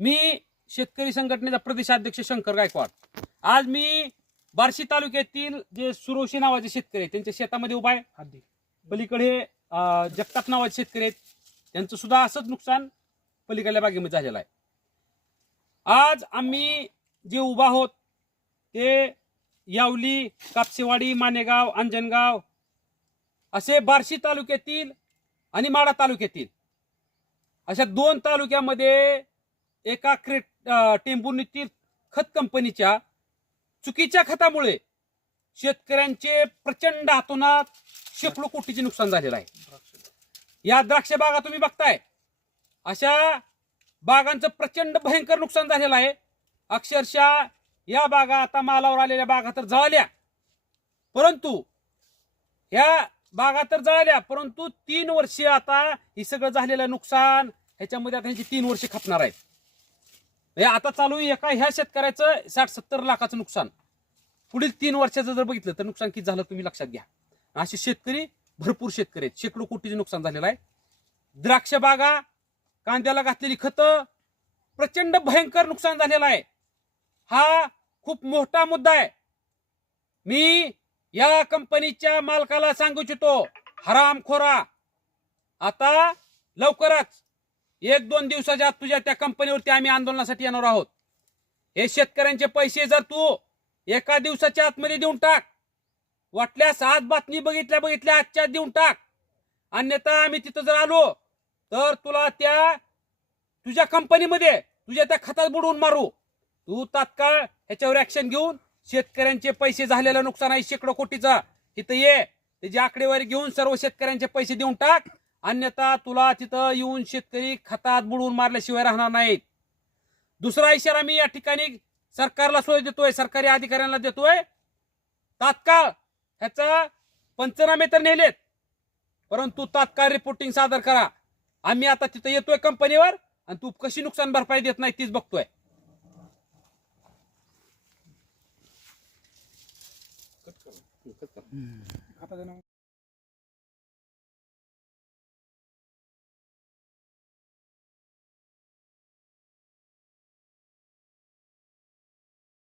मी शेतकरी संघटनेचा प्रदेशाध्यक्ष शंकर गायकवाड। आज मी बार्शी तालुक्यातील जे सुरोशी नावाचे शेतकरी आहेत त्यांच्या शेतामध्ये उभा आहे। पलीकडे जगताप नावाचे शेतकरी आहेत, त्यांचं सुद्धा असंच नुकसान पलीकडल्या बागेमध्ये झालेलं आहे। आज आम्ही जे उभा आहोत ते यावली, कापसेवाडी, मानेगाव, अंजनगाव असे बार्शी तालुक्यातील आणि माढा तालुक्यातील अशा 2 तालुक्यामध्ये एका टेंभुर्णीतील खत कंपनीच्या चुकीच्या खतामुळे शेतकऱ्यांचे प्रचंड हातोनात शेकडो कोटीचे नुकसान झालेलं आहे। या द्राक्ष बागा तुम्ही बघताय, अशा बागांचं प्रचंड भयंकर नुकसान झालेलं आहे। अक्षरशः या बागा आता मालावर आलेल्या बागा तर जळाल्या, परंतु या बागा तर जळाल्या, परंतु 3 वर्षे आता हे सगळं झालेलं नुकसान ह्याच्यामध्ये आता ह्याची 3 वर्षे खपणार आहेत। आता चालू एका ह्या शेतकऱ्याचं 60-70 लाखाचं नुकसान पुढील 3 वर्षाचं जर बघितलं तर नुकसान किती झालं तुम्ही लक्षात घ्या। असे शेतकरी भरपूर शेतकरी आहेत, शेकडो कोटीचे नुकसान झालेलं आहे। द्राक्ष बागा, कांद्याला घातलेली खतं, प्रचंड भयंकर नुकसान झालेलं आहे। हा खूप मोठा मुद्दा आहे। मी या कंपनीच्या मालकाला सांगू इच्छितो, हरामखोरा, आता लवकरच 1-2 दिवसाच्या आत तुझ्या त्या कंपनीवरती आम्ही आंदोलनासाठी येणार आहोत। हे शेतकऱ्यांचे पैसे जर तू एका दिवसाच्या आतमध्ये देऊन टाक, वाटल्यास आज बातमी बघितल्या आजच्या देऊन टाक, अन्यथा आम्ही तिथं जर आलो तर तुला तुझ्या कंपनीमध्ये तुझ्या त्या खतात बुडवून मारू। तू तात्काळ ह्याच्यावर ऍक्शन घेऊन शेतकऱ्यांचे पैसे झालेलं नुकसान आहे शेकडो कोटीचा, तिथं ये, त्याची आकडेवारी घेऊन सर्व शेतकऱ्यांचे पैसे देऊन टाक, अन्यथा तुला तिथं येऊन शेतकरी खतात बुडवून मारल्याशिवाय राहणार नाहीत। दुसरा इशारा मी या ठिकाणी सरकारला सुद्धा देतोय, सरकारी अधिकाऱ्यांना देतोय, तात्काळ ह्याचा पंचनामे तर नेलेत, परंतु तात्काळ रिपोर्टिंग सादर करा। आम्ही आता तिथं येतोय कंपनीवर आणि तू कशी नुकसान भरपाई देत नाही तीच बघतोय।